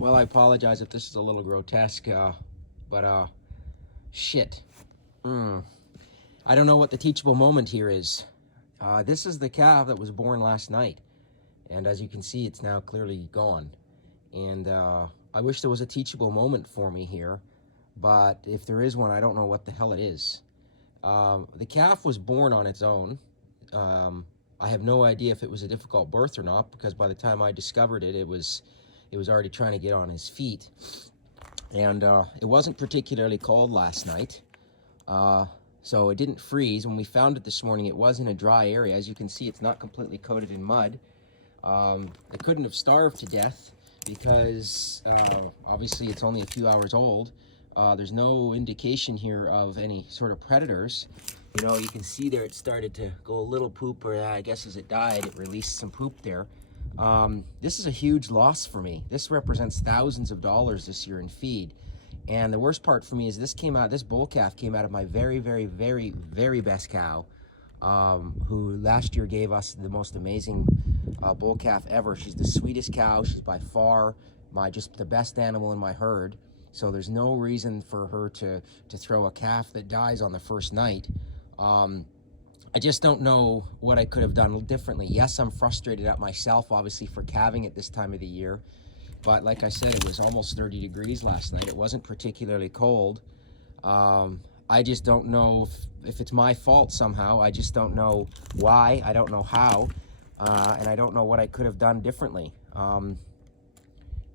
Well, I apologize if this is a little grotesque, but shit. I don't know what the teachable moment here is. This is the calf that was born last night, and as you can see, it's now clearly gone. And I wish there was a teachable moment for me here, but if there is one, I don't know what the hell it is. The calf was born on its own. I have no idea if it was a difficult birth or not, because by the time I discovered it, it was already trying to get on his feet. And it wasn't particularly cold last night, so it didn't freeze. When we found it this morning, it was in a dry area. As you can see, it's not completely coated in mud. It couldn't have starved to death because obviously it's only a few hours old. There's no indication here of any sort of predators. You know, you can see there it started to go a little poop, or I guess as it died, it released some poop there. This is a huge loss for me. This represents thousands of dollars this year in feed. And the worst part for me is this bull calf came out of my very, very, very, very best cow, who last year gave us the most amazing bull calf ever. She's the sweetest cow. She's by far just the best animal in my herd. So there's no reason for her to throw a calf that dies on the first night. I just don't know what I could have done differently. Yes, I'm frustrated at myself, obviously, for calving at this time of the year. But like I said, it was almost 30 degrees last night. It wasn't particularly cold. I just don't know if it's my fault somehow. I just don't know why. I don't know how. And I don't know what I could have done differently.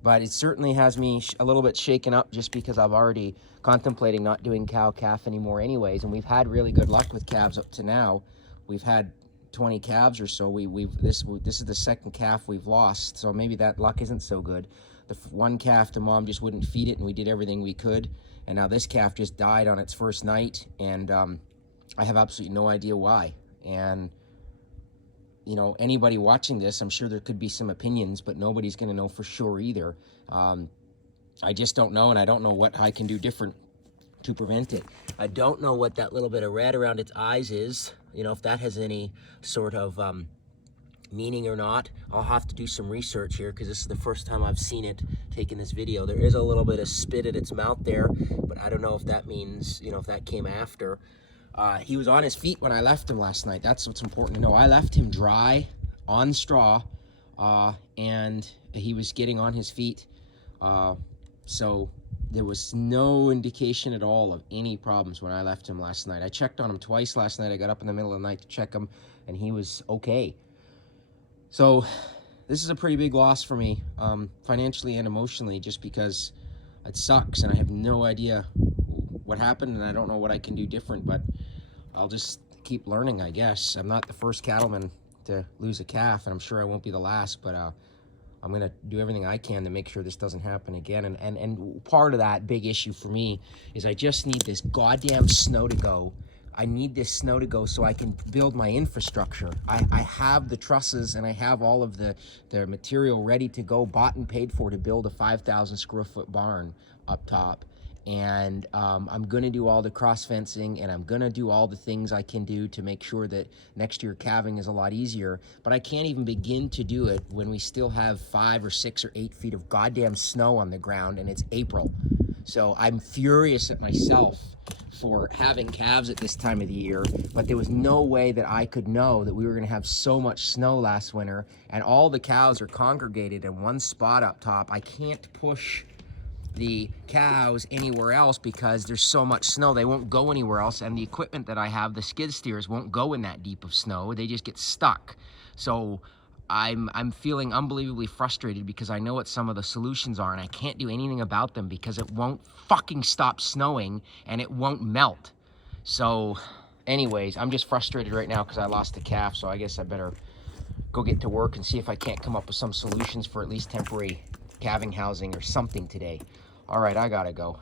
But it certainly has me a little bit shaken up, just because I've already contemplating not doing cow-calf anymore anyways, and we've had really good luck with calves up to now. We've had 20 calves or so. This is the second calf we've lost, so maybe that luck isn't so good. The one calf, the mom just wouldn't feed it, and we did everything we could, and now this calf just died on its first night, and I have absolutely no idea why. And you know, anybody watching this, I'm sure there could be some opinions, but nobody's going to know for sure either. I just don't know, and I don't know what I can do different to prevent it. I don't know what that little bit of red around its eyes is, you know, if that has any sort of meaning or not. I'll have to do some research here, because this is the first time I've seen it taking this video. There is a little bit of spit at its mouth there, but I don't know if that means, you know, if that came after. He was on his feet when I left him last night. That's what's important to know. I left him dry on straw, and he was getting on his feet. So there was no indication at all of any problems when I left him last night. I checked on him twice last night. I got up in the middle of the night to check him, and he was okay. So this is a pretty big loss for me, financially and emotionally, just because it sucks, and I have no idea what happened, and I don't know what I can do different, but I'll just keep learning, I guess. I'm not the first cattleman to lose a calf, and I'm sure I won't be the last, but I'm gonna do everything I can to make sure this doesn't happen again. And part of that big issue for me is I just need this goddamn snow to go. I need this snow to go so I can build my infrastructure. I have the trusses, and I have all of the material ready to go, bought and paid for, to build a 5,000 square foot barn up top. And I'm gonna do all the cross fencing, and I'm gonna do all the things I can do to make sure that next year calving is a lot easier. But I can't even begin to do it when we still have 5 or 6 or 8 feet of goddamn snow on the ground, and it's April. So I'm furious at myself for having calves at this time of the year, but there was no way that I could know that we were gonna have so much snow last winter, and all the cows are congregated in one spot up top. I can't push the cows anywhere else because there's so much snow. They won't go anywhere else, and the equipment that I have, the skid steers, won't go in that deep of snow. They just get stuck. So I'm feeling unbelievably frustrated, because I know what some of the solutions are, and I can't do anything about them because it won't fucking stop snowing, and it won't melt. So anyways, I'm just frustrated right now because I lost a calf, so I guess I better go get to work and see if I can't come up with some solutions for at least temporary calving housing or something today. All right, I gotta go.